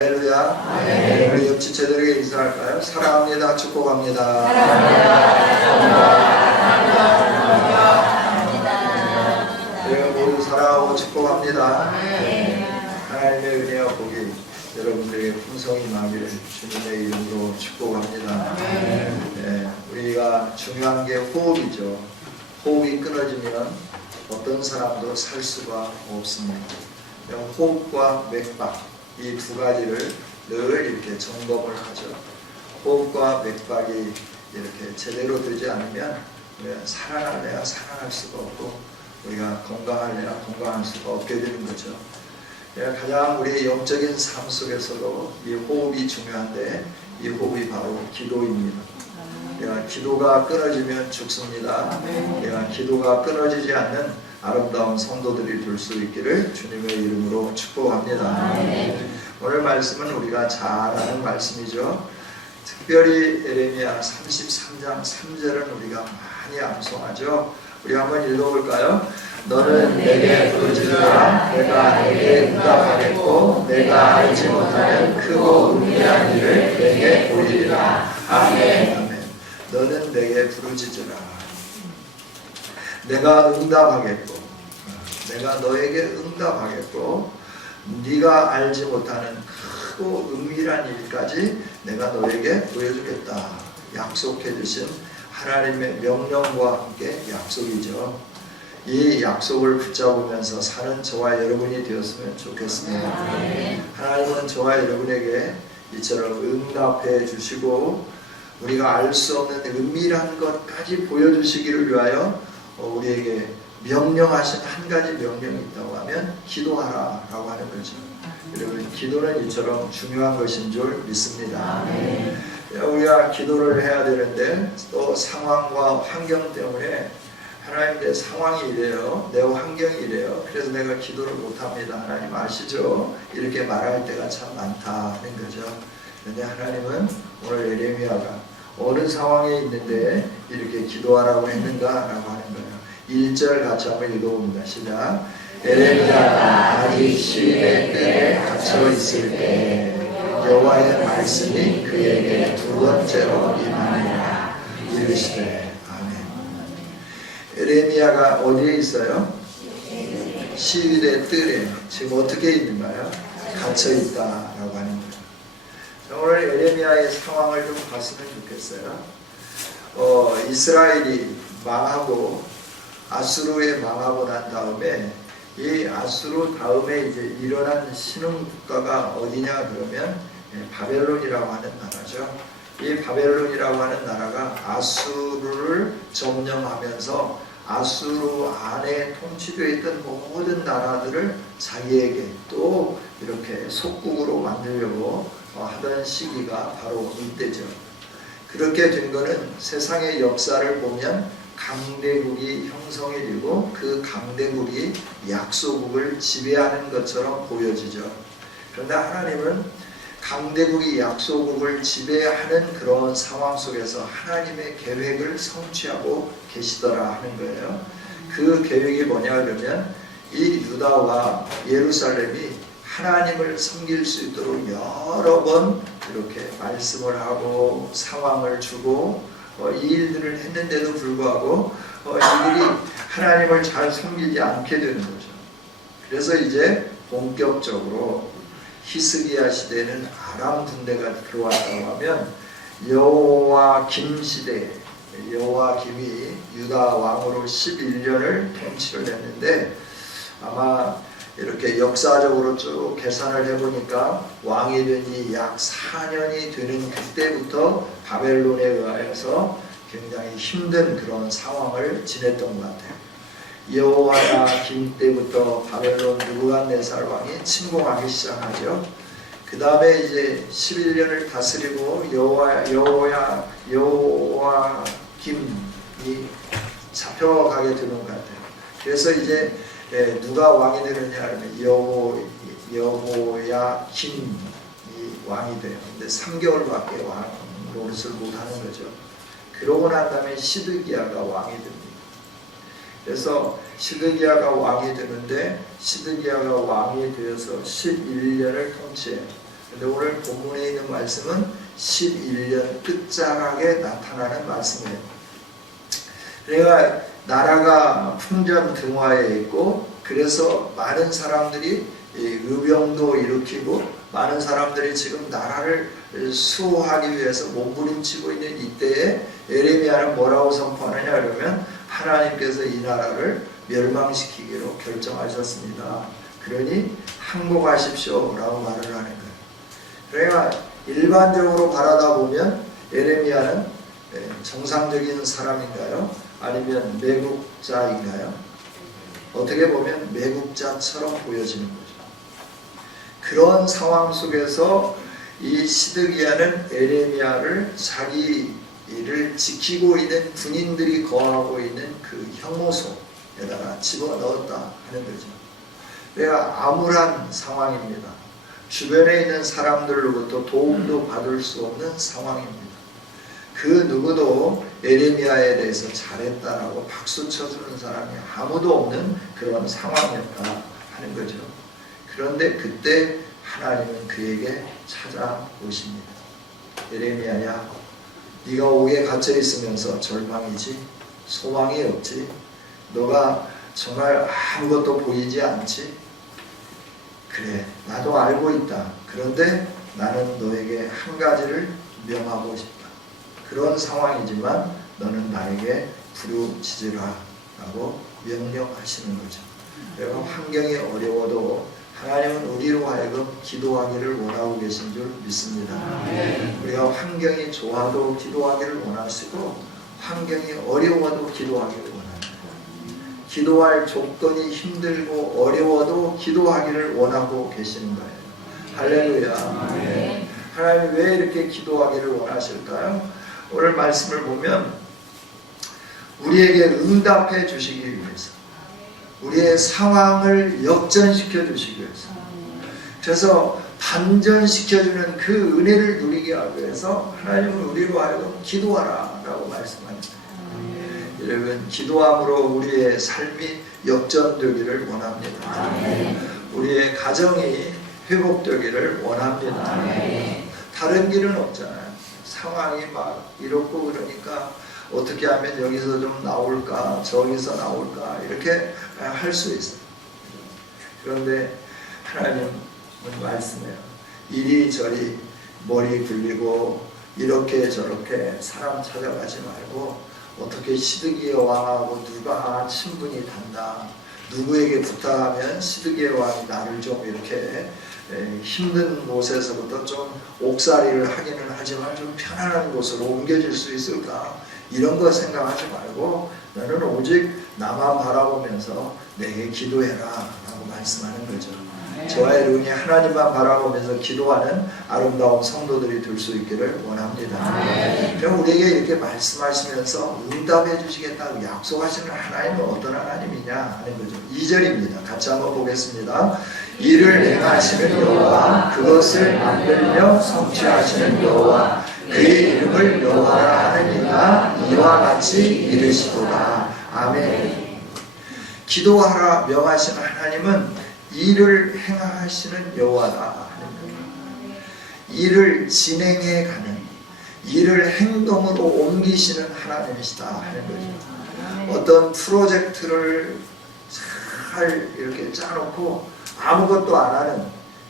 할렐루야. 네. 우리 옆집 제들에게 인사할까요? 사랑합니다. 축복합니다. 우리가 모두 사랑하고 축복합니다. 하나님의 은혜와 복이 여러분들에게 풍성히 임하기를 주님의 이름으로 축복합니다. 네. 우리가 중요한 게 호흡이죠. 호흡이 끊어지면 어떤 사람도 살 수가 없습니다. 호흡과 맥박 이 두 가지를 늘 이렇게 점검을 하죠. 호흡과 맥박이 이렇게 제대로 되지 않으면 우리가 살아날래야 살아날 수가 없고 우리가 건강할래야 건강할 수가 없게 되는 거죠. 가장 우리의 영적인 삶 속에서도 이 호흡이 중요한데 이 호흡이 바로 기도입니다. 기도가 끊어지면 죽습니다. 기도가 끊어지지 않는 아름다운 성도들이 될 수 있기를 주님의 이름으로 축복합니다. 오늘 말씀은 우리가 잘 아는 말씀이죠. 특별히 에레미야 33장 3절은 우리가 많이 암송하죠. 우리 한번 읽어볼까요? 너는 내게 부르짖으라. 내가 내게 응답하겠고 내가 알지 못하는 크고 은밀한 일을 내게 보이리라. 아멘. 아멘. 너는 내게 부르짖으라. 내가 응답하겠고 내가 너에게 응답하겠고 네가 알지 못하는 크고 은밀한 일까지 내가 너에게 보여주겠다. 약속해 주신 하나님의 명령과 함께 약속이죠. 이 약속을 붙잡으면서 사는 저와 여러분이 되었으면 좋겠습니다. 하나님은 저와 여러분에게 이처럼 응답해 주시고 우리가 알 수 없는 은밀한 것까지 보여주시기를 위하여 우리에게 명령하신 한 가지 명령이 있다고 하면 기도하라 라고 하는 거죠. 여러분 기도는 이처럼 중요한 것인 줄 믿습니다. 우리가 기도를 해야 되는데 또 상황과 환경 때문에 하나님 내 상황이 이래요, 내 환경이 이래요, 그래서 내가 기도를 못합니다. 하나님 아시죠? 이렇게 말할 때가 참 많다는 거죠. 그런데 하나님은 오늘 에레미야가 어느 상황에 있는데 이렇게 기도하라고 했는가 라고 하는 거예요. 1절 같이 한번 읽어봅니다. 시작. 에레미야가 아직 시인의 뜰에 갇혀 있을 때 여호와의 말씀이 그에게 두 번째로 임하니라. 이르시되. 아멘. 에레미야가 어디에 있어요? 시인의 뜰에 지금 어떻게 있는가요? 갇혀 있다라고 하는 거예요. 오늘 에레미야의 상황을 좀 봤으면 좋겠어요. 이스라엘이 망하고 아수르에 망하고 난 다음에 이 아수르 다음에 이제 일어난 신흥 국가가 어디냐 그러면 바벨론이라고 하는 나라죠. 이 바벨론이라고 하는 나라가 아수르를 점령하면서 아수르 안에 통치되어 있던 모든 나라들을 자기에게 또 이렇게 속국으로 만들려고 하던 시기가 바로 이때죠. 그렇게 된 거는 세상의 역사를 보면 강대국이 형성이 되고 그 강대국이 약소국을 지배하는 것처럼 보여지죠. 그런데 하나님은 강대국이 약소국을 지배하는 그런 상황 속에서 하나님의 계획을 성취하고 계시더라 하는 거예요. 그 계획이 뭐냐 그러면 이 유다와 예루살렘이 하나님을 섬길 수 있도록 여러 번 이렇게 말씀을 하고 상황을 주고 이 일들을 했는데도 불구하고 이들이 하나님을 잘 섬기지 않게 되는 거죠. 그래서 이제 본격적으로 히스기야 시대는 아람 군대가 들어왔다고 하면 여호와김 시대, 여호와김이 유다 왕으로 11년을 통치를 했는데 아마 이렇게 역사적으로 쭉 계산을 해보니까 왕이 된 지 약 4년이 되는 그때부터 바벨론에 의해서 굉장히 힘든 그런 상황을 지냈던 것 같아요. 여호와김 때부터 바벨론 느부갓네살 왕이 침공하기 시작하죠. 그 다음에 이제 11년을 다스리고 여호와김이 잡혀가게 되는 것 같아요. 그래서 이제 누가 왕이 되느냐 하면 여호야김이 왕이 돼요. 근데 3개월밖에 왕 노릇을 못하는 거죠. 그러고 난 다음에 시드기야가 왕이 됩니다. 그래서 시드기야가 왕이 되는데 시드기야가 왕이 되어서 11년을 통치해요. 근데 오늘 본문에 있는 말씀은 11년 끝자락에 나타나는 말씀이에요. 그러니까 나라가 풍전등화에 있고, 그래서 많은 사람들이 의병도 일으키고 많은 사람들이 지금 나라를 수호하기 위해서 몸부림치고 있는 이때에 예레미야는 뭐라고 선포하느냐 그러면 하나님께서 이 나라를 멸망시키기로 결정하셨습니다. 그러니 항복하십시오 라고 말을 하는 거예요. 그러니까 일반적으로 바라다 보면 예레미야는 정상적인 사람인가요? 아니면 매국자인가요? 어떻게 보면 매국자처럼 보여지는 거죠. 그런 상황 속에서 이 시드기야는 예레미야를 자기를 지키고 있는 군인들이 거하고 있는 그 형무소에다가 집어넣었다 하는 거죠. 그러니까 암울한 상황입니다. 주변에 있는 사람들로부터 도움도 받을 수 없는 상황입니다. 그 누구도 예레미야에 대해서 잘했다라고 박수 쳐주는 사람이 아무도 없는 그런 상황이었다 하는 거죠. 그런데 그때 하나님은 그에게 찾아오십니다. 예레미야야, 네가 옥에 갇혀 있으면서 절망이지, 소망이 없지, 너가 정말 아무것도 보이지 않지? 그래, 나도 알고 있다. 그런데 나는 너에게 한 가지를 명하고 싶다. 그런 상황이지만 너는 나에게 부르짖으라 라고 명령하시는 거죠. 그리고 환경이 어려워도 하나님은 우리로 하여금 기도하기를 원하고 계신 줄 믿습니다. 우리가 환경이 좋아도 기도하기를 원하시고 환경이 어려워도 기도하기를 원합니다. 기도할 조건이 힘들고 어려워도 기도하기를 원하고 계시는 거예요. 할렐루야. 하나님이 왜 이렇게 기도하기를 원하실까요? 오늘 말씀을 보면 우리에게 응답해 주시기 위해서, 우리의 상황을 역전시켜 주시기 위해서, 그래서 반전시켜주는 그 은혜를 누리게 하기 위해서 하나님은 우리로 하여금 기도하라 라고 말씀합니다. 여러분, 기도함으로 우리의 삶이 역전되기를 원합니다. 우리의 가정이 회복되기를 원합니다. 다른 길은 없잖아요. 상황이 막 이렇고 그러니까 어떻게 하면 여기서 좀 나올까, 저기서 나올까, 이렇게 할 수 있어요. 그런데 하나님은 말씀해요. 이리저리 머리 굴리고 이렇게 저렇게 사람 찾아가지 말고, 어떻게 시드기야 왕하고 누가 친분이 단다, 누구에게 부탁하면 시드기야 왕이 나를 좀 이렇게 힘든 곳에서부터 좀 옥살이를 하기는 하지만 좀 편안한 곳으로 옮겨질 수 있을까, 이런 거 생각하지 말고 너는 오직 나만 바라보면서 내게 기도해라 라고 말씀하는 거죠. 저와 여러분이 하나님만 바라보면서 기도하는 아름다운 성도들이 될 수 있기를 원합니다. 그럼 우리에게 이렇게 말씀하시면서 응답해 주시겠다고 약속하시는 하나님은 어떤 하나님이냐 하는 거죠. 2절입니다. 같이 한번 보겠습니다. 이를 행하시는 여호와, 그것을 만들며 성취하시는 여호와, 그의 이름을 여호와라 하는 이가 이와 같이 이르시도다. 아멘. 기도하라 명하시는 하나님은 일을 행하시는 여호와다 하는 거예요. 일을 진행해 가는, 일을 행동으로 옮기시는 하나님이시다 하는 거죠. 어떤 프로젝트를 잘 이렇게 짜놓고 아무것도 안 하는,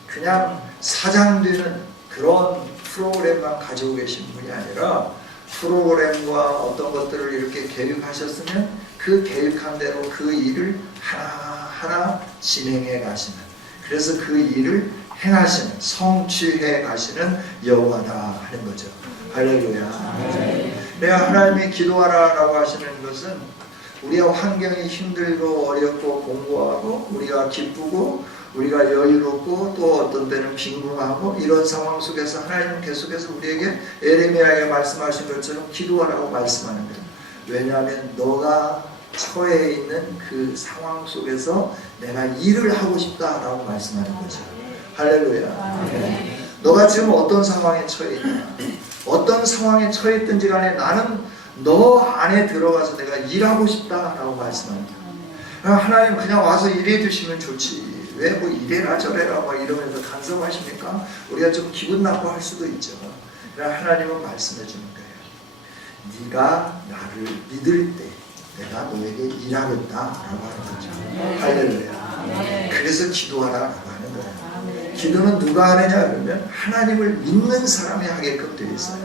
그냥 사장되는 그런 프로그램만 가지고 계신 분이 아니라, 프로그램과 어떤 것들을 이렇게 계획하셨으면 그 계획한 대로 그 일을 하나하나 진행해 가시는, 그래서 그 일을 행하시는, 성취해 가시는 여호와다 하는 거죠. 할렐루야. 내가 하나님이 기도하라라고 하시는 것은 우리가 환경이 힘들고 어렵고 공고하고 우리가 기쁘고 우리가 여유롭고 또 어떤 때는 빈궁하고 이런 상황 속에서 하나님은 계속해서 우리에게 예레미야에게 말씀하신 것처럼 기도하라고 말씀하는 거예요. 왜냐하면 너가 처해 있는 그 상황 속에서 내가 일을 하고 싶다라고 말씀하는 거죠. 할렐루야. 너가 지금 어떤 상황에 처해 있냐, 어떤 상황에 처해 있든지 간에 나는 너 안에 들어가서 내가 일하고 싶다라고 말씀합니다. 하나님 그냥 와서 일해 주시면 좋지, 왜 뭐 이래라 저래라 막 이러면서 간섭하십니까? 우리가 좀 기분 나빠할 수도 있죠. 그러나 하나님은 말씀해 주는 거예요. 네가 나를 믿을 때 내가 너에게 일하겠다라고 하는 거죠. 할렐루야. 그래서 기도하라라고 하는 거예요. 기도는 누가 하느냐 그러면 하나님을 믿는 사람이 하게끔 되어 있어요.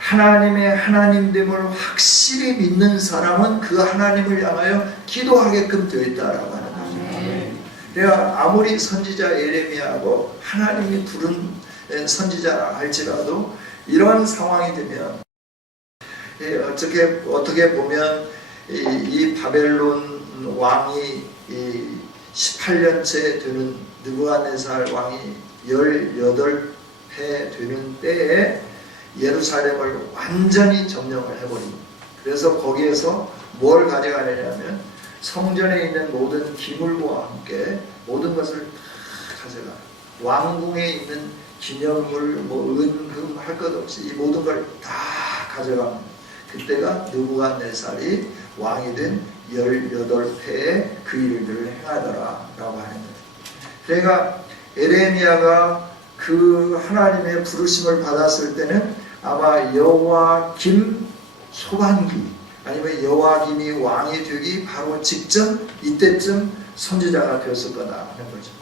하나님의 하나님됨을 확실히 믿는 사람은 그 하나님을 향하여 기도하게끔 되어 있다라고 하는 거죠. 내가 아무리 선지자 예레미야하고 하나님이 부른 선지자라 할지라도 이런 상황이 되면 어떻게 보면 이 바벨론 왕이 18년째 되는 느부갓네살 왕이 18해 되는 때에 예루살렘을 완전히 점령을 해버립니다. 그래서 거기에서 뭘 가져가느냐면 성전에 있는 모든 기물과 함께 모든 것을 다 가져가. 왕궁에 있는 기념물, 은금 할 것 없이 이 모든 걸 다 가져갑니다. 그때가 느부갓네살이 왕이 된 18회에 그 일들을 행하더라라고 하는 거예요. 그러니까 에레미야가 그 하나님의 부르심을 받았을 때는 아마 여호와김 초반기 아니면 여호와김이 왕이 되기 바로 직전 이때쯤 선지자가 되었을 거다 하는 거죠.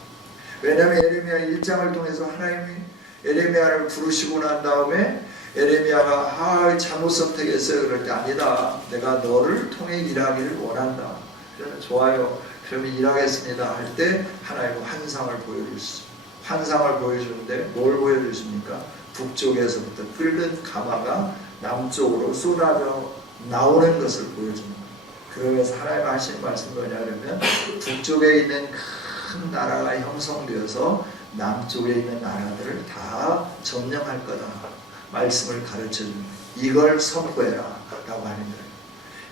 왜냐하면 에레미야 1장을 통해서 하나님이 에레미야를 부르시고 난 다음에 에레미야가 잘못 선택했어요. 그럴 때 아니다. 내가 너를 통해 일하기를 원한다. 그러면 좋아요. 그러면 일하겠습니다. 할 때 하나님은 환상을 보여주십니다. 환상을 보여주는데 뭘 보여주십니까? 북쪽에서부터 끓는 가마가 남쪽으로 쏟아져 나오는 것을 보여줍니다. 그러면서 하나님 하시는 말씀이 뭐냐 그러면 북쪽에 있는 큰 나라가 형성되어서 남쪽에 있는 나라들을 다 점령할 거다. 말씀을 가르쳐줍니다. 이걸 선포해라 라고 하는 거예요.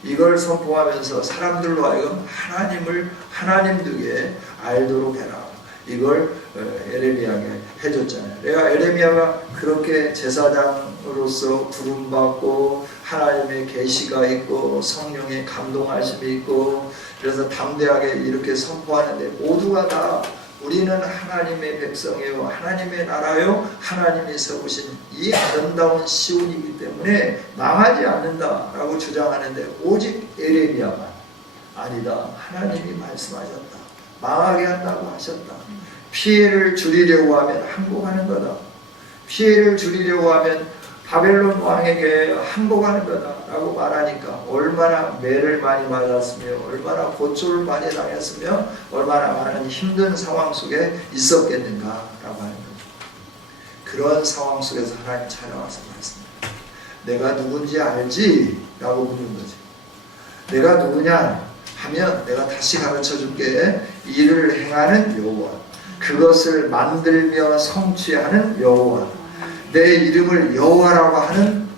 이걸 선포하면서 사람들로 하여금 하나님을 하나님되게 알도록 해라. 이걸 에레미야에게 해줬잖아요. 내가 에레미야가 그렇게 제사장으로서 부름받고 하나님의 계시가 있고 성령의 감동하심이 있고 그래서 담대하게 이렇게 선포하는데 모두가 다 우리는 하나님의 백성이요 하나님의 나라요 하나님이 세우신 이 아름다운 시온이기 때문에 망하지 않는다라고 주장하는데 오직 에레미야만 아니다. 하나님이 말씀하셨다. 망하게 한다고 하셨다. 피해를 줄이려고 하면 항복하는 거다. 피해를 줄이려고 하면 바벨론 왕에게 항복하는 거다 라고 말하니까 얼마나 매를 많이 맞았으며 얼마나 고초를 많이 당했으며 얼마나 많은 힘든 상황 속에 있었겠는가 라고 하는 거죠. 그런 상황 속에서 하나님 찾아와서 말씀합니다. 내가 누군지 알지? 라고 묻는 거죠. 내가 누구냐 하면 내가 다시 가르쳐 줄게. 일을 행하는 여호와, 그것을 만들며 성취하는 여호와, 내 이름을 여호와라고 하는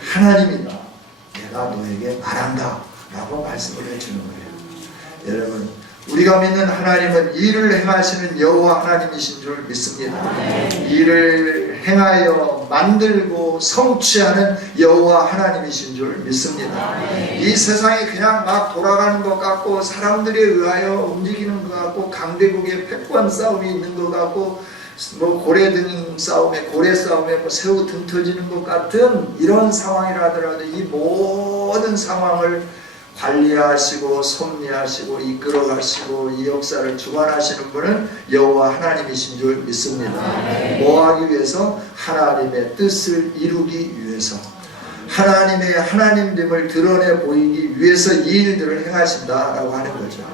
하나님이다. 내가 너에게 말한다 라고 말씀을 해주는 거예요. 여러분 우리가 믿는 하나님은 일을 행하시는 여호와 하나님이신 줄 믿습니다. 일을 행하여 만들고 성취하는 여호와 하나님이신 줄 믿습니다. 이 세상이 그냥 막 돌아가는 것 같고 사람들에 의하여 움직이는 것 같고 강대국의 패권 싸움이 있는 것 같고 고래 등 싸움에 고래 싸움에 새우 등 터지는 것 같은 이런 상황이라 하더라도 이 모든 상황을 관리하시고 섭리하시고 이끌어가시고 이 역사를 주관하시는 분은 여호와 하나님이신 줄 믿습니다. 뭐 하기 위해서? 하나님의 뜻을 이루기 위해서, 하나님의 하나님됨을 드러내 보이기 위해서 이 일들을 행하신다라고 하는 거죠.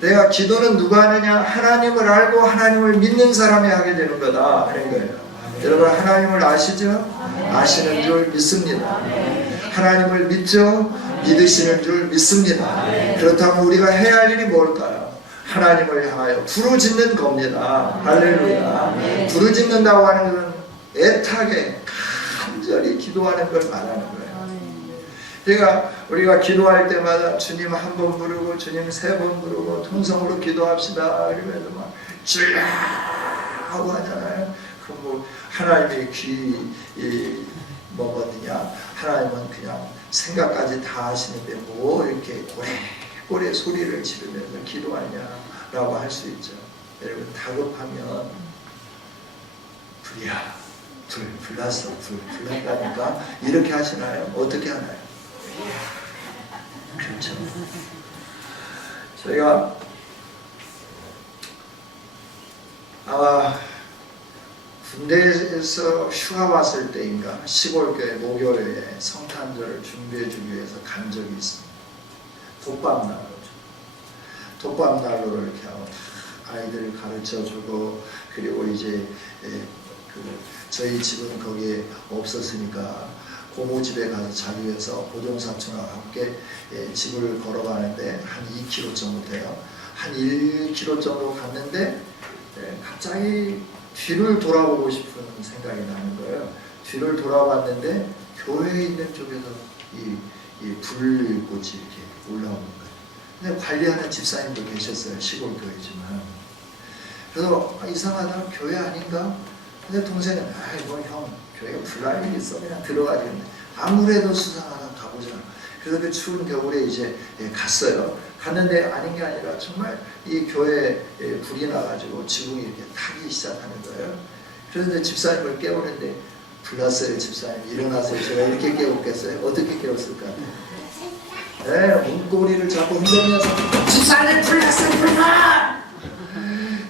내가 기도는 누가 하느냐? 하나님을 알고 하나님을 믿는 사람이 하게 되는 거다 하는 거예요. 여러분 하나님을 아시죠? 아시는 줄 믿습니다. 하나님을 믿죠? 믿으시는 줄 믿습니다. 그렇다면 우리가 해야 할 일이 뭘까요? 하나님을 향하여 부르짖는 겁니다. 할렐루야. 부르짖는다고 하는 것은 애타게 간절히 기도하는 걸 말하는 거예요. 그러니까 우리가 기도할 때마다 주님 한 번 부르고 주님 3번 부르고 통성으로 기도합시다 이러면서 막 질라하고 하잖아요. 그럼 뭐 하나님의 귀 먹었느냐? 하나님은 그냥 생각까지 다 하시는데 뭐 이렇게 고래고래 소리를 지르면서 기도하냐? 라고 할 수 있죠. 여러분 다급하면 불이야, 불났어, 불났다니까 이렇게 하시나요? 어떻게 하나요? 그렇죠. 저희가 아마 군대에서 휴가 왔을 때인가 시골교회 모교회에 성탄절을 준비해주기 위해서 간 적이 있습니다. 독밤난로죠. 독밤난로를 이렇게 하고 아이들을 가르쳐주고, 그리고 이제 저희 집은 거기에 없었으니까 고모집에 가서 자기 위해서 고종사촌하고 함께 집을 걸어가는데 한 2km 정도 돼요. 한 1km 정도 갔는데 갑자기 뒤를 돌아보고 싶은 생각이 나는 거예요. 뒤를 돌아봤는데 교회에 있는 쪽에서 이 불꽃이 이렇게 올라오는 거예요. 근데 관리하는 집사님도 계셨어요. 시골 교회지만. 그래서 이상하다, 교회 아닌가? 근데 동생은 뭐 형 교회에 불날 일이 있어, 그냥 들어가야 되는데 아무래도 수상하다, 가보자. 그래서 그 추운 겨울에 이제 갔어요. 갔는데 아닌 게 아니라 정말 이 교회에 불이 나가지고 지붕이 이렇게 타기 시작하는 거예요. 그런데 집사님을 깨우는데 불났어요. 집사님 일어나세요. 제가 이렇게 깨웠겠어요? 어떻게 깨웠을까? 네, 문고리를 잡고 흔들면서 집사님 불났어요, 불나!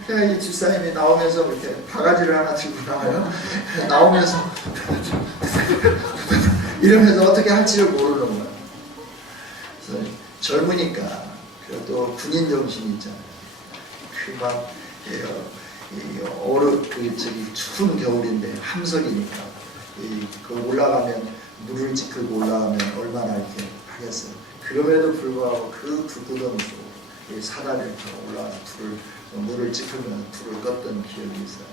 이 집사님이 나오면서 이렇게 바가지를 하나 들고 나와요. 나오면서 이러면서 어떻게 할지를 모르는 거예요. 그래서 젊으니까 또 군인 정신이 있잖아요. 그막 추운 겨울인데 함석이니까 그 올라가면 물을 찌끌고 올라가면 얼마나 이렇게 하겠어요. 그럼에도 불구하고 그 불구덩이로 사다리를 타고 올라가서 물을 찌끌면 불을 껐던 기억이 있어요.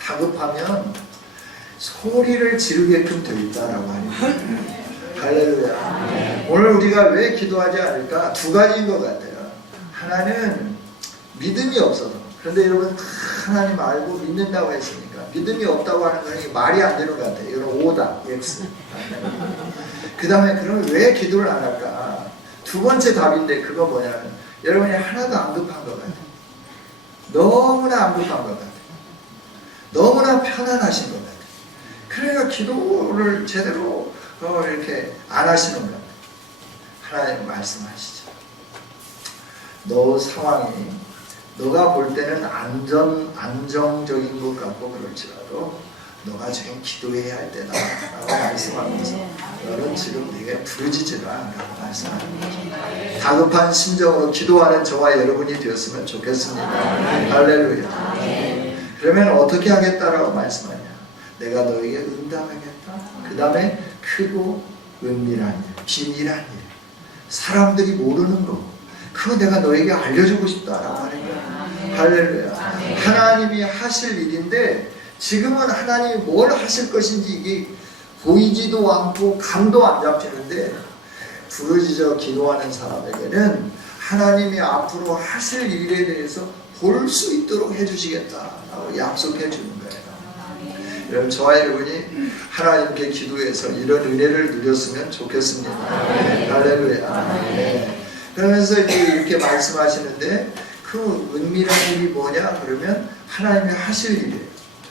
다급하면 소리를 지르게끔 되어 있다라고 하니까. 할렐루야. 오늘 우리가 왜 기도하지 않을까? 두 가지인 것 같아요. 하나는 믿음이 없어서. 그런데 여러분 하나님 알고 믿는다고 했으니까 믿음이 없다고 하는 건 말이 안 되는 것 같아요. 이건 오다, X. 그 다음에 그러면 왜 기도를 안 할까? 두 번째 답인데 그거 뭐냐면 여러분이 하나도 안 급한 것 같아요. 너무나 안 급한 것 같아요. 너무나 편안하신 것 같아요. 그러니까 기도를 제대로 이렇게 안 하시는 거예요. 하나님 말씀하시죠. 너 상황이 너가 볼 때는 안정적인 것 같고 그럴지라도 너가 지금 기도해야 할 때다 라고 말씀하면서 너는 지금 네게 부르짖으라 라고 말씀합니다. 다급한 심정으로 기도하는 저와 여러분이 되었으면 좋겠습니다. 할렐루야. 그러면 어떻게 하겠다라고 말씀하냐? 내가 너에게 응답하겠다. 그 다음에 크고 은밀한 일, 비밀한 일, 사람들이 모르는 거, 그거 내가 너에게 알려주고 싶다라고 하는 거야. 할렐루야. 하나님이 하실 일인데 지금은 하나님이 뭘 하실 것인지 이게 보이지도 않고 감도 안 잡히는데 부르짖어 기도하는 사람에게는 하나님이 앞으로 하실 일에 대해서 볼 수 있도록 해주시겠다라고 약속해 주는 거예요. 여러분 저와 여러분이 하나님께 기도해서 이런 은혜를 누렸으면 좋겠습니다. 할렐루야. 네. 그러면서 이렇게 말씀하시는데 그 은밀한 일이 뭐냐 그러면 하나님이 하실 일이에요.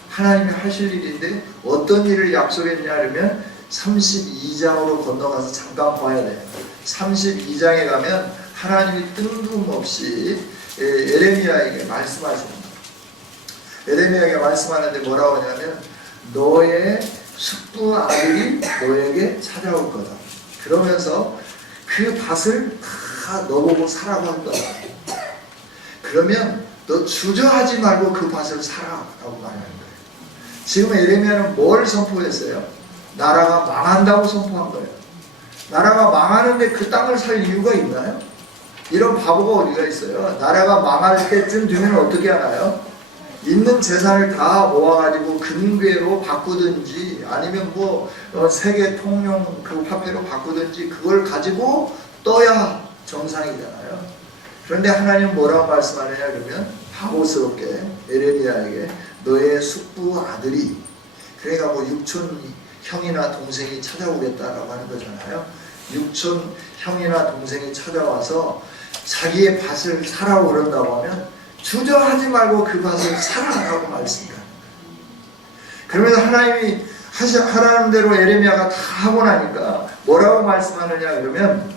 하나님이 하실 일인데 어떤 일을 약속했냐 그러면 32장으로 건너가서 잠깐 봐야 돼요. 32장에 가면 하나님이 뜬금없이 에레미야에게 말씀하십니다. 에레미야에게 말씀하는데 뭐라고 하냐면 너의 숙부 아들이 너에게 찾아올 거다. 그러면서 그 밭을 다 너보고 사라고 할 거다. 그러면 너 주저하지 말고 그 밭을 사라라고 말하는 거예요. 지금 에레미야는 뭘 선포했어요? 나라가 망한다고 선포한 거예요. 나라가 망하는데 그 땅을 살 이유가 있나요? 이런 바보가 어디가 있어요? 나라가 망할 때쯤 되면 어떻게 하나요? 있는 재산을 다 모아가지고 금괴로 바꾸든지 아니면 세계 통용 그 화폐로 바꾸든지 그걸 가지고 떠야 정상이잖아요. 그런데 하나님은 뭐라고 말씀하느냐 그러면 바보스럽게 에레미야에게 너의 숙부 아들이 그러니까 육촌 형이나 동생이 찾아오겠다라고 하는 거잖아요. 육촌 형이나 동생이 찾아와서 자기의 밭을 사라고 그런다고 하면 주저하지 말고 그 밭을 살아라고 말씀합니다. 그러면서 하나님이 하라는 대로 에레미야가 다 하고 나니까 뭐라고 말씀하느냐 그러면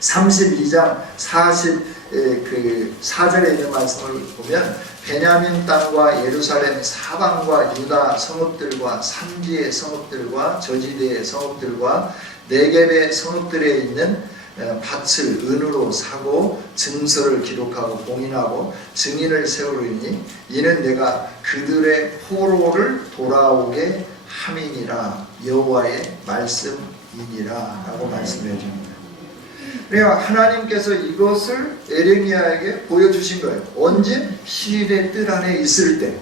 32장 44절에 있는 말씀을 보면 베냐민 땅과 예루살렘 사방과 유다 성읍들과 산지의 성읍들과 저지대의 성읍들과 네겝의 성읍들에 있는 밭을 은으로 사고 증서를 기록하고 봉인하고 증인을 세우리니 이는 내가 그들의 포로를 돌아오게 함이니라 여호와의 말씀이니라 라고 말씀해 줍니다. 그러니까 하나님께서 이것을 에레미야에게 보여주신 거예요. 언제? 시일의 뜰 안에 있을 때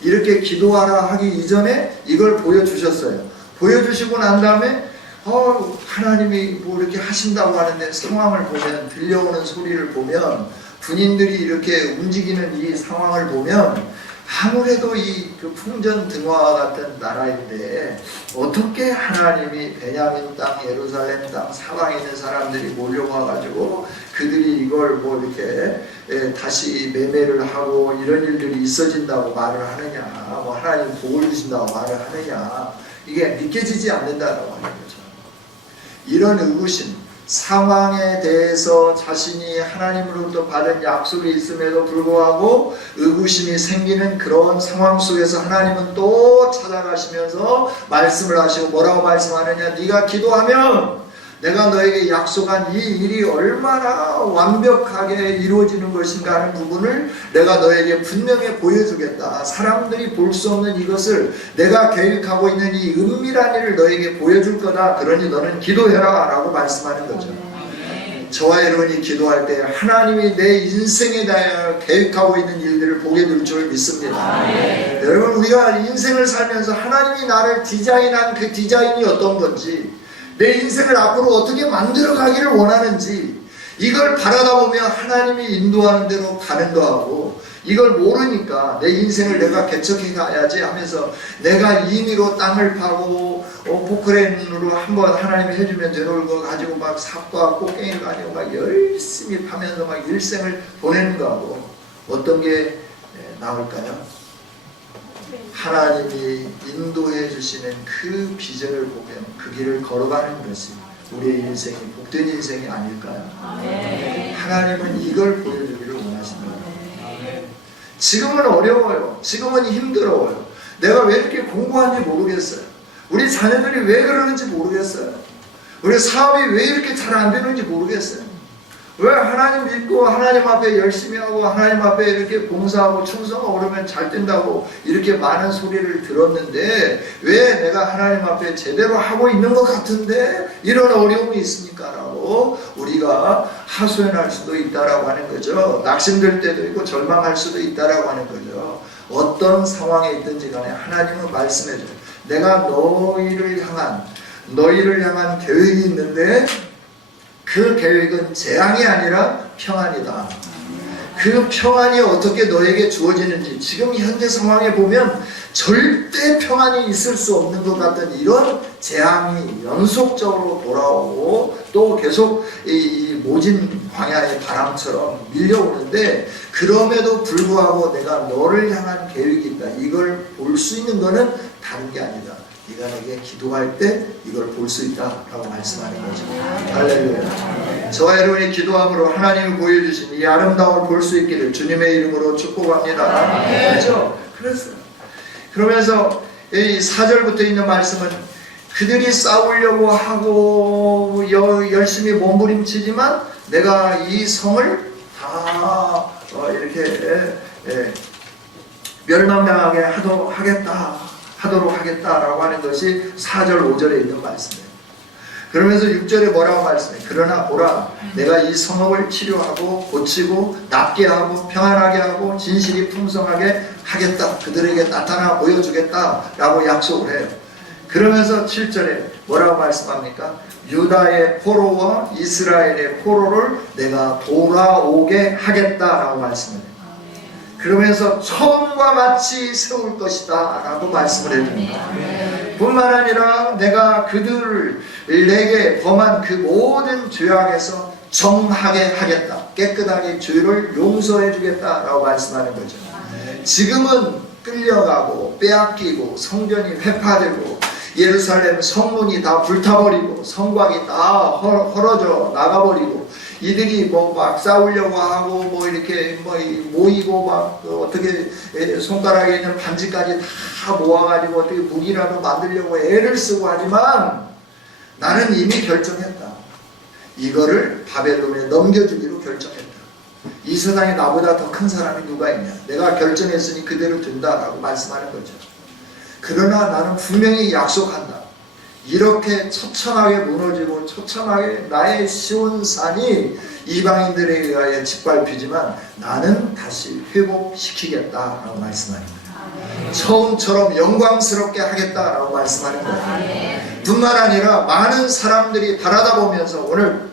이렇게 기도하라 하기 이전에 이걸 보여주셨어요. 보여주시고 난 다음에 하나님이 뭐 이렇게 하신다고 하는데 상황을 보면, 들려오는 소리를 보면, 군인들이 이렇게 움직이는 이 상황을 보면 아무래도 그 풍전등화와 같은 나라인데 어떻게 하나님이 베냐민 땅, 예루살렘 땅, 사방에 있는 사람들이 몰려와가지고 그들이 이걸 뭐 이렇게 다시 매매를 하고 이런 일들이 있어진다고 말을 하느냐, 뭐 하나님 복을 주신다고 말을 하느냐, 이게 믿겨지지 않는다라고 하는 거죠. 이런 의구심, 상황에 대해서 자신이 하나님으로부터 받은 약속이 있음에도 불구하고 의구심이 생기는 그런 상황 속에서 하나님은 또 찾아가시면서 말씀을 하시고 뭐라고 말씀하느냐, 네가 기도하면 내가 너에게 약속한 이 일이 얼마나 완벽하게 이루어지는 것인가 하는 부분을 내가 너에게 분명히 보여주겠다. 사람들이 볼 수 없는 이것을 내가 계획하고 있는 이 은밀한 일을 너에게 보여줄 거다. 그러니 너는 기도해라 라고 말씀하는 거죠. 저와 여러분이 기도할 때 하나님이 내 인생에 대하여 계획하고 있는 일들을 보게 될 줄 믿습니다. 여러분, 우리가 인생을 살면서 하나님이 나를 디자인한 그 디자인이 어떤 건지, 내 인생을 앞으로 어떻게 만들어가기를 원하는지, 이걸 바라다 보면 하나님이 인도하는 대로 가는 거하고, 이걸 모르니까 내 인생을 내가 개척해 가야지 하면서 내가 임의로 땅을 파고 포크레인으로 한번 하나님이 해주면 되는 거 가지고 막 삽과 꽃갱이를 가지고 막 열심히 파면서 막 일생을 보내는 거하고 어떤 게 나올까요? 하나님이 인도해 주시는 그 비전을 보면 그 길을 걸어가는 것이 우리의 인생이 복된 인생이 아닐까요? 하나님은 이걸 보여주기를 원하십니다. 지금은 어려워요. 지금은 힘들어요. 내가 왜 이렇게 공부하는지 모르겠어요. 우리 자녀들이 왜 그러는지 모르겠어요. 우리 사업이 왜 이렇게 잘 안 되는지 모르겠어요. 왜 하나님 믿고 하나님 앞에 열심히 하고 하나님 앞에 이렇게 봉사하고 충성하고 그러면 잘 된다고 이렇게 많은 소리를 들었는데 왜 내가 하나님 앞에 제대로 하고 있는 것 같은데 이런 어려움이 있습니까? 라고 우리가 하소연할 수도 있다라고 하는 거죠. 낙심될 때도 있고 절망할 수도 있다라고 하는 거죠. 어떤 상황에 있든지 간에 하나님은 말씀해줘요. 내가 너희를 향한 계획이 있는데 그 계획은 재앙이 아니라 평안이다. 그 평안이 어떻게 너에게 주어지는지 지금 현재 상황에 보면 절대 평안이 있을 수 없는 것 같은 이런 재앙이 연속적으로 돌아오고 또 계속 이 모진 광야의 바람처럼 밀려오는데 그럼에도 불구하고 내가 너를 향한 계획이 있다. 이걸 볼 수 있는 것은 다른 게 아니다. 네가 내게 기도할 때 이걸 볼 수 있다라고 말씀하는 거죠. 할렐루야. 저와 여러분이 기도함으로 하나님이 보여주신 이 아름다움을 볼 수 있기를 주님의 이름으로 축복합니다. 그렇죠? 그랬어요. 그러면서 이 4절부터 있는 말씀은 그들이 싸우려고 하고 열심히 몸부림치지만 내가 이 성을 다 이렇게 멸망당하게 하도록 하겠다라고 하는 것이 4절 5절에 있는 말씀이에요. 그러면서 6절에 뭐라고 말씀해요? 그러나 보라, 내가 이 성읍을 치료하고 고치고 낫게 하고 평안하게 하고 진실이 풍성하게 하겠다. 그들에게 나타나 보여주겠다라고 약속을 해요. 그러면서 7절에 뭐라고 말씀합니까? 유다의 포로와 이스라엘의 포로를 내가 돌아오게 하겠다라고 말씀해요. 그러면서 처음과 같이 세울 것이다 라고 말씀을 해줍니다. 뿐만 아니라 내가 그들을 내게 범한 그 모든 죄악에서 정하게 하겠다. 깨끗하게 죄를 용서해 주겠다라고 말씀하는 거죠. 지금은 끌려가고 빼앗기고 성전이 회파되고 예루살렘 성문이 다 불타버리고 성곽이 다 헐어져 나가버리고 이들이 뭐 막 싸우려고 하고 뭐 이렇게 뭐 모이고 막 어떻게 손가락에 있는 반지까지 다 모아가지고 어떻게 무기라도 만들려고 애를 쓰고 하지만 나는 이미 결정했다. 이거를 바벨론에 넘겨주기로 결정했다. 이 세상에 나보다 더 큰 사람이 누가 있냐. 내가 결정했으니 그대로 된다라고 말씀하는 거죠. 그러나 나는 분명히 약속한다. 이렇게 처참하게 무너지고 처참하게 나의 시온산이 이방인들에 의하여 짓밟히지만 나는 다시 회복시키겠다라고 말씀하는 거예요. 처음처럼 영광스럽게 하겠다라고 말씀하는 거예요. 뿐만 아니라 많은 사람들이 바라다 보면서 오늘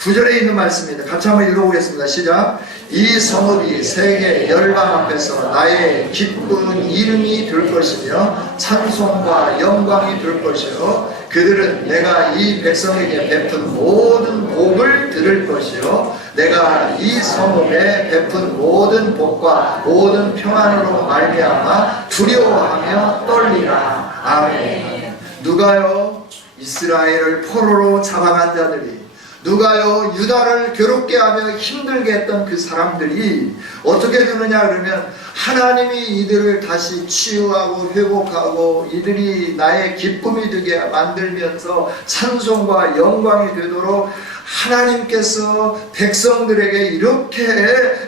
9절에 있는 말씀입니다. 같이 한번 읽어보겠습니다. 시작. 이 성읍이 세계 열방 앞에서 나의 기쁜 이름이 될 것이며 찬송과 영광이 될 것이요 그들은 내가 이 백성에게 베푼 모든 복을 들을 것이요 내가 이 성읍에 베푼 모든 복과 모든 평안으로 말미암아 두려워하며 떨리라. 아멘. 누가요? 이스라엘을 포로로 잡아간 자들이, 누가요? 유다를 괴롭게 하며 힘들게 했던 그 사람들이 어떻게 되느냐 그러면 하나님이 이들을 다시 치유하고 회복하고 이들이 나의 기쁨이 되게 만들면서 찬송과 영광이 되도록 하나님께서 백성들에게 이렇게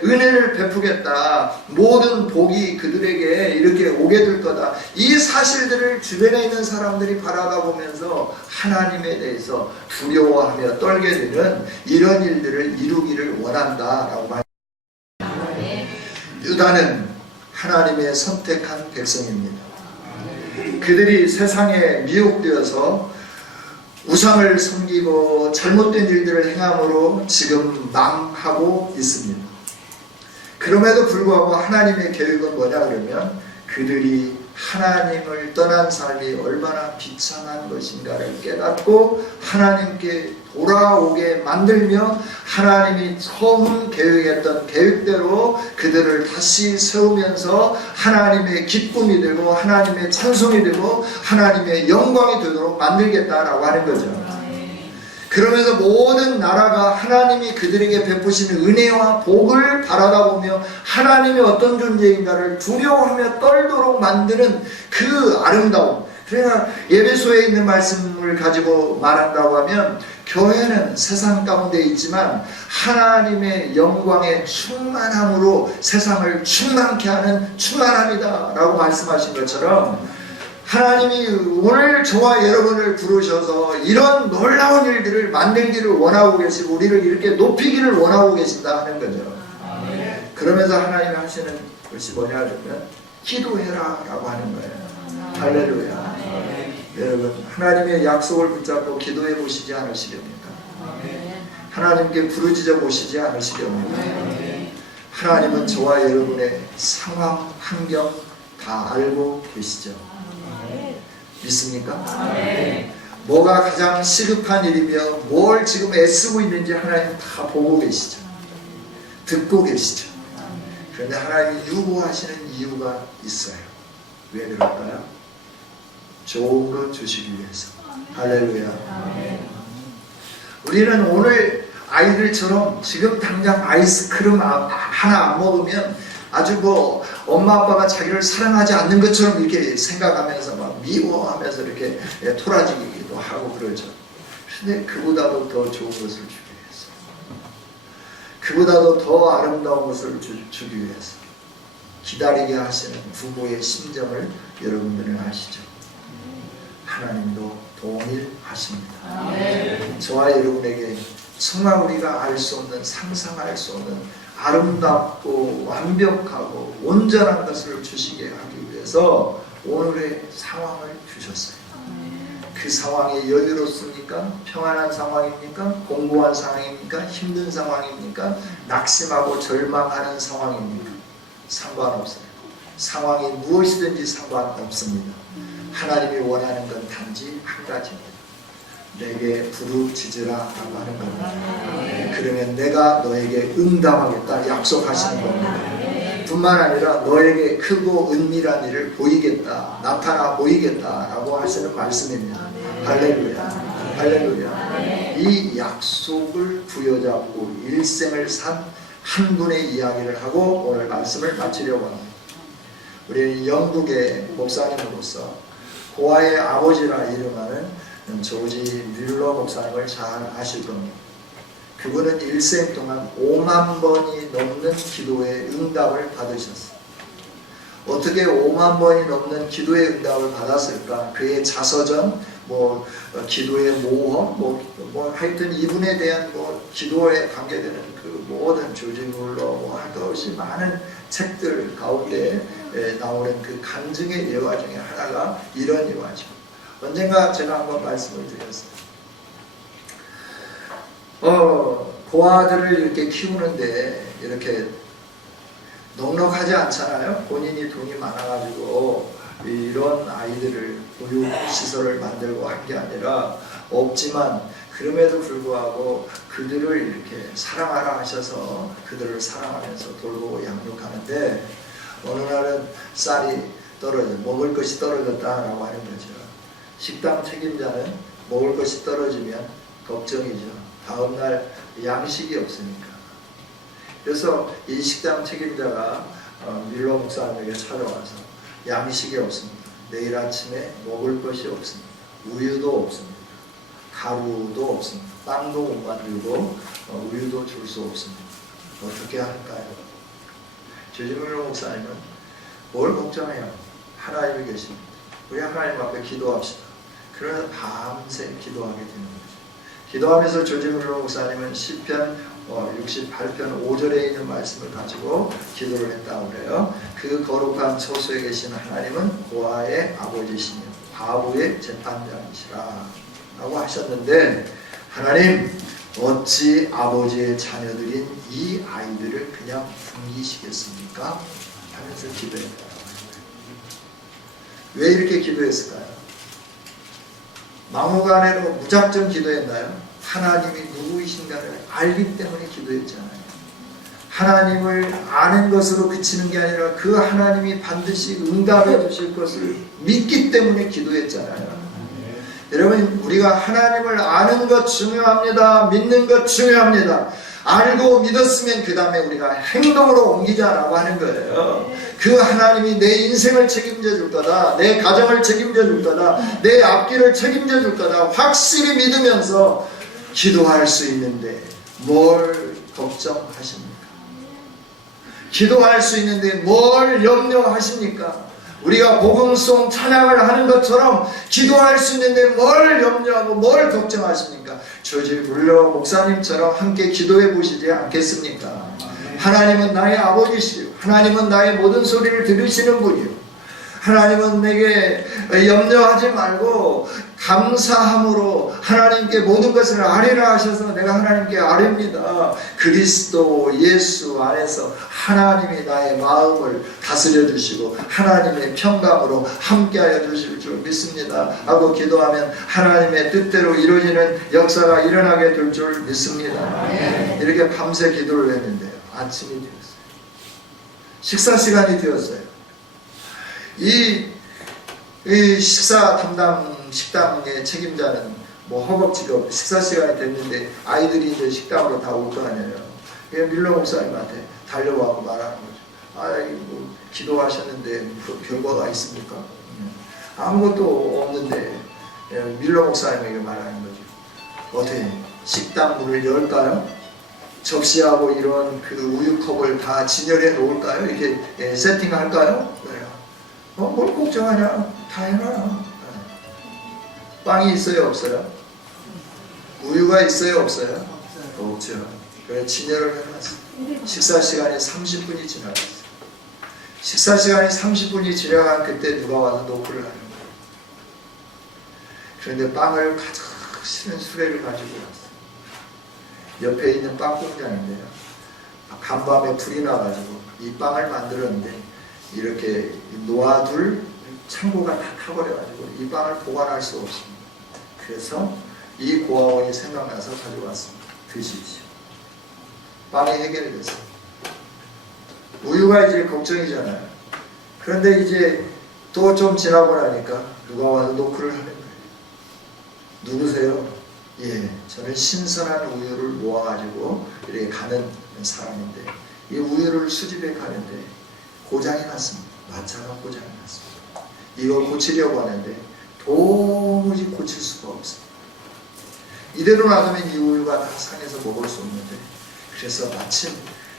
은혜를 베푸겠다. 모든 복이 그들에게 이렇게 오게 될 거다. 이 사실들을 주변에 있는 사람들이 바라보면서 하나님에 대해서 두려워하며 떨게 되는 이런 일들을 이루기를 원한다라고 말합니다. 유다는 하나님의 선택한 백성입니다. 그들이 세상에 미혹되어서 우상을 섬기고 잘못된 일들을 행함으로 지금 망하고 있습니다. 그럼에도 불구하고 하나님의 계획은 뭐냐 그러면 그들이 하나님을 떠난 삶이 얼마나 비참한 것인가를 깨닫고 하나님께 돌아오게 만들며 하나님이 처음 계획했던 계획대로 그들을 다시 세우면서 하나님의 기쁨이 되고 하나님의 찬송이 되고 하나님의 영광이 되도록 만들겠다라고 하는 거죠. 그러면서 모든 나라가 하나님이 그들에게 베푸시는 은혜와 복을 바라다보며 하나님이 어떤 존재인가를 두려워하며 떨도록 만드는 그 아름다움. 그러나 예배소에 있는 말씀을 가지고 말한다고 하면 교회는 세상 가운데 있지만 하나님의 영광의 충만함으로 세상을 충만케 하는 충만함이다 라고 말씀하신 것처럼 하나님이 오늘 저와 여러분을 부르셔서 이런 놀라운 일들을 만들기를 원하고 계시고 우리를 이렇게 높이기를 원하고 계신다 하는 거죠. 그러면서 하나님이 하시는 것이 뭐냐 하면 기도해라 라고 하는 거예요. 할렐루야. 여러분 하나님의 약속을 붙잡고 기도해 보시지 않으시렵니까? 하나님께 부르짖어 보시지 않으시렵니까? 하나님은 저와 여러분의 상황, 환경 다 알고 계시죠. 믿습니까? 뭐가 가장 시급한 일이며 뭘 지금 애쓰고 있는지 하나님 다 보고 계시죠. 듣고 계시죠. 그런데 하나님이 유보하시는 이유가 있어요. 왜 그럴까요? 좋은 거 주시기 위해서. 할렐루야. 우리는 오늘 아이들처럼 지금 당장 아이스크림 하나 안 먹으면 아주 뭐 엄마 아빠가 자기를 사랑하지 않는 것처럼 이렇게 생각하면서 막 미워하면서 이렇게 토라지기도 하고 그러죠. 근데 그보다도 더 좋은 것을 주기 위해서, 그보다도 더 아름다운 것을 주기 위해서 기다리게 하시는 부모의 심정을 여러분들은 아시죠? 하나님도 동일하십니다. 저와 여러분에게 정말 우리가 알 수 없는, 상상할 수 없는 아름답고 완벽하고 온전한 것을 주시게 하기 위해서 오늘의 상황을 주셨어요. 그 상황이 여유롭습니까? 평안한 상황입니까? 공고한 상황입니까? 힘든 상황입니까? 낙심하고 절망하는 상황입니까? 상관없어요. 상황이 무엇이든지 상관없습니다. 하나님이 원하는 건 단지 한 가지입니다. 내게 부르짖으라 라고 하는 겁니다. 그러면 내가 너에게 응답하겠다 약속하시는 겁니다. 뿐만 아니라 너에게 크고 은밀한 일을 보이겠다, 나타나 보이겠다 라고 하시는 말씀입니다. 할렐루야, 할렐루야. 이 약속을 부여잡고 일생을 산 한 분의 이야기를 하고 오늘 말씀을 마치려고 합니다. 우리는 영국의 목사님으로서 고아의 아버지라 이름하는 조지 뮬러 목사님을 잘 아실 겁니다. 그분은 일생 동안 5만 번이 넘는 기도의 응답을 받으셨어요. 어떻게 5만 번이 넘는 기도의 응답을 받았을까? 그의 자서전, 기도의 모험, 하여튼 이분에 대한 기도에 관계되는 그 모든 조지 뮬러 할 것 없이 많은 책들 가운데 나오는 그 간증의 예화 중에 하나가 이런 예화죠. 언젠가 제가 한번 말씀을 드렸어요. 고아들을 이렇게 키우는데 이렇게 넉넉하지 않잖아요. 본인이 돈이 많아가지고 이런 아이들을 보육시설을 만들고 한 게 아니라 없지만 그럼에도 불구하고 그들을 이렇게 사랑하라 하셔서 그들을 사랑하면서 돌보고 양육하는데 어느 날은 쌀이 먹을 것이 떨어졌다라고 하는 거죠. 식당 책임자는 먹을 것이 떨어지면 걱정이죠. 다음날 양식이 없으니까. 그래서 이 식당 책임자가 뮬러 목사님에게 찾아와서 양식이 없습니다. 내일 아침에 먹을 것이 없습니다. 우유도 없습니다. 가루도 없습니다. 빵도 못 만들고 우유도 줄 수 없습니다. 어떻게 할까요? 조지 뮬러 목사님은 뭘 걱정해요? 하나님이 계십니다. 우리 하나님 앞에 기도합시다. 그러면서 밤새 기도하게 되는 거죠. 기도하면서 조지 뮬러 목사님은 시편 68편 5절에 있는 말씀을 가지고 기도를 했다고 그래요. 그 거룩한 처소에 계신 하나님은 고아의 아버지시며 과부의 재판장이시라 라고 하셨는데 하나님 어찌 아버지의 자녀들인 이 아이들을 그냥 숨기시겠습니까? 하면서 기도했다. 왜 이렇게 기도했을까요? 막무가내로 무작정 기도했나요? 하나님이 누구이신가를 알기 때문에 기도했잖아요. 하나님을 아는 것으로 그치는 게 아니라 그 하나님이 반드시 응답해 주실 것을 믿기 때문에 기도했잖아요. 여러분, 우리가 하나님을 아는 것 중요합니다. 믿는 것 중요합니다. 알고 믿었으면 그 다음에 우리가 행동으로 옮기자라고 하는 거예요. 그 하나님이 내 인생을 책임져 줄 거다. 내 가정을 책임져 줄 거다. 내 앞길을 책임져 줄 거다. 확실히 믿으면서 기도할 수 있는데 뭘 걱정하십니까? 기도할 수 있는데 뭘 염려하십니까? 우리가 복음송 찬양을 하는 것처럼 기도할 수 있는데 뭘 염려하고 뭘 걱정하십니까? 조지 뮬러 목사님처럼 함께 기도해 보시지 않겠습니까? 하나님은 나의 아버지시요, 하나님은 나의 모든 소리를 들으시는 분이요, 하나님은 내게 염려하지 말고 감사함으로 하나님께 모든 것을 아뢰라 하셔서 내가 하나님께 아뢰입니다. 그리스도 예수 안에서 하나님이 나의 마음을 다스려 주시고 하나님의 평강으로 함께하여 주실 줄 믿습니다 하고 기도하면 하나님의 뜻대로 이루어지는 역사가 일어나게 될 줄 믿습니다. 이렇게 밤새 기도를 했는데요, 아침이 되었어요. 식사 시간이 되었어요. 이 식사 담당 식당의 책임자는 허겁지겁 식사 시간이 됐는데 아이들이 이제 식당으로 다 올 거 아니에요. 뮬러 목사님한테 달려와서 말하는 거죠. 기도하셨는데 결과가 있습니까? 아무것도 없는데 뮬러 목사님에게 말하는 거죠. 어떻게 식당 문을 열까요? 접시하고 이런 그 우유컵을 다 진열해 놓을까요? 이렇게 세팅할까요? 뭘 걱정하냐? 다 해놔. 빵이 있어요? 없어요? 우유가 있어요? 없어요? 없죠. 그래 진열을 해놨어요. 식사 시간이 30분이 지나갔어요. 식사 시간이 30분이 지나간 그때 누가 와서 노크를 하는 거예요. 그런데 빵을 가득 실은 수레를 가지고 왔어요. 옆에 있는 빵 공장인데요, 간밤에 불이 나가지고 이 빵을 만들었는데 이렇게 놓아둘 창고가 다 타버려가지고 이 빵을 보관할 수 없습니다. 그래서 이 고아원이 생각나서 가져왔습니다. 드십시오. 빵이 해결이 됐어요. 우유가 이제 걱정이잖아요. 그런데 이제 또 좀 지나고 나니까 누가 와서 노크를 하는 거예요. 누구세요? 예, 저는 신선한 우유를 모아가지고 이렇게 가는 사람인데 이 우유를 수집해 가는데 고장이 났습니다. 마차가 고장이 났습니다. 이걸 고치려고 하는데 도무지 고칠 수가 없습니다. 이대로 놔두면 이 우유가 다 상해서 먹을 수 없는데, 그래서 마침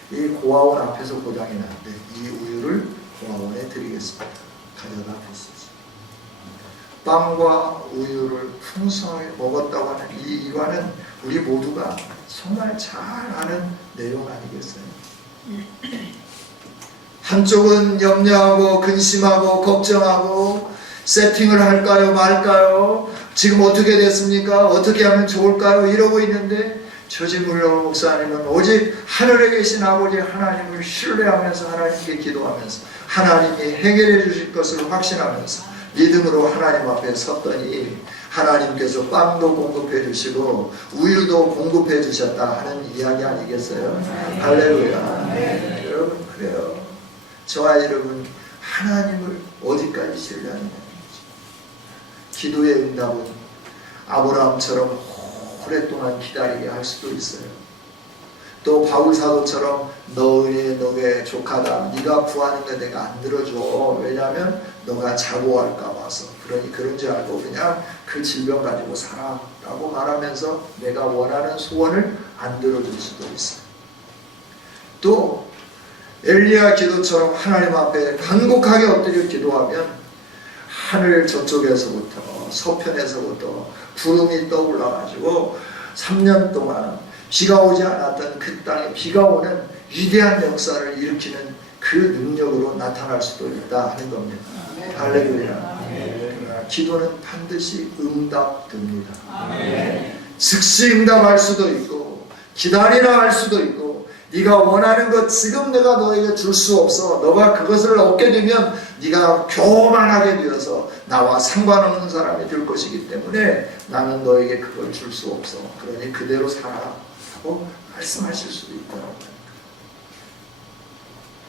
이 고아원 앞에서 고장이 나는데 이 우유를 고아원에 드리겠습니다. 가져다 드시죠. 빵과 우유를 풍성하게 먹었다고 하는 이 일화는 우리 모두가 정말 잘 아는 내용 아니겠어요? 한쪽은 염려하고 근심하고 걱정하고 세팅을 할까요 말까요? 지금 어떻게 됐습니까? 어떻게 하면 좋을까요? 이러고 있는데 조지물러 목사님은 오직 하늘에 계신 아버지 하나님을 신뢰하면서 하나님께 기도하면서 하나님이 해결해 주실 것을 확신하면서 믿음으로 하나님 앞에 섰더니 하나님께서 빵도 공급해 주시고 우유도 공급해 주셨다 하는 이야기 아니겠어요? 할렐루야. 여러분, 그래요. 저와 여러분, 하나님을 어디까지 신뢰하느냐. 기도의 응답은 아브라함처럼 오랫동안 기다리게 할 수도 있어요. 또 바울 사도처럼 너 은혜 너게 족하다. 네가 구하는 거 내가 안 들어줘. 왜냐하면 너가 자고할까 봐서. 그러니 그런 줄 알고 그냥 그 질병 가지고 살아 라고 말하면서 내가 원하는 소원을 안 들어줄 수도 있어요. 또 엘리야 기도처럼 하나님 앞에 간곡하게 엎드려 기도하면 하늘 저쪽에서부터 서편에서부터 구름이 떠올라가지고 3년 동안 비가 오지 않았던 그 땅에 비가 오는 위대한 역사를 일으키는 그 능력으로 나타날 수도 있다 하는 겁니다. 할렐루야. 기도는 반드시 응답됩니다. 즉시 응답할 수도 있고 기다리라 할 수도 있고 네가 원하는 것 지금 내가 너에게 줄 수 없어. 너가 그것을 얻게 되면 네가 교만하게 되어서 나와 상관없는 사람이 될 것이기 때문에 나는 너에게 그걸 줄 수 없어. 그러니 그대로 살아 하고 말씀하실 수도 있다고 합니다.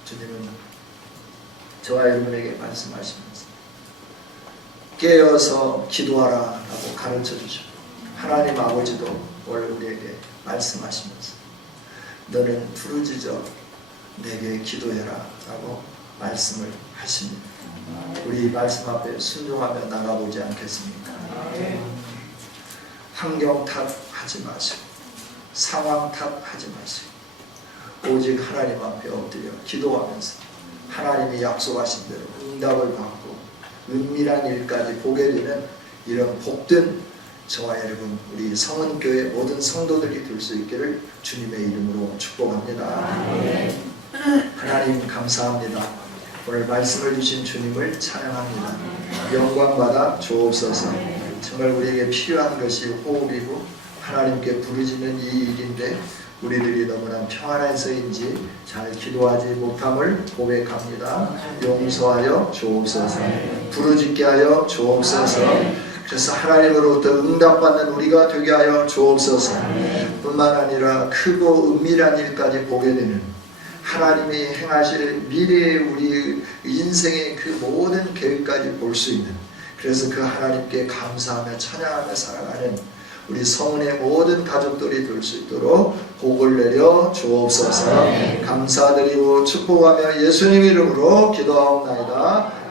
주님은 저와 여러분에게 말씀하시면서 깨어서 기도하라 라고 가르쳐 주시고 하나님 아버지도 오늘 우리에게 말씀하시면서 너는 부르짖어 내게 기도해라 라고 말씀을 하십니다. 우리 말씀 앞에 순종하며 나가보지 않겠습니까? 환경 탓하지 마시고 상황 탓하지 마시고 오직 하나님 앞에 엎드려 기도하면서 하나님이 약속하신 대로 응답을 받고 은밀한 일까지 보게 되는 이런 복된 저와 여러분 우리 성은교회 모든 성도들이 될 수 있기를 주님의 이름으로 축복합니다. 하나님 감사합니다. 오늘 말씀을 주신 주님을 찬양합니다. 영광받아 주옵소서. 정말 우리에게 필요한 것이 호흡이고 하나님께 부르짖는 이 일인데 우리들이 너무나 평안해서인지 잘 기도하지 못함을 고백합니다. 용서하여 주옵소서. 부르짖게 하여 주옵소서. 그래서 하나님으로부터 응답받는 우리가 되게 하여 주옵소서. 뿐만 아니라 크고 은밀한 일까지 보게 되는 하나님이 행하실 미래의 우리 인생의 그 모든 계획까지 볼 수 있는, 그래서 그 하나님께 감사하며 찬양하며 살아가는 우리 성은의 모든 가족들이 될 수 있도록 복을 내려 주옵소서. 감사드리고 축복하며 예수님 이름으로 기도하옵나이다.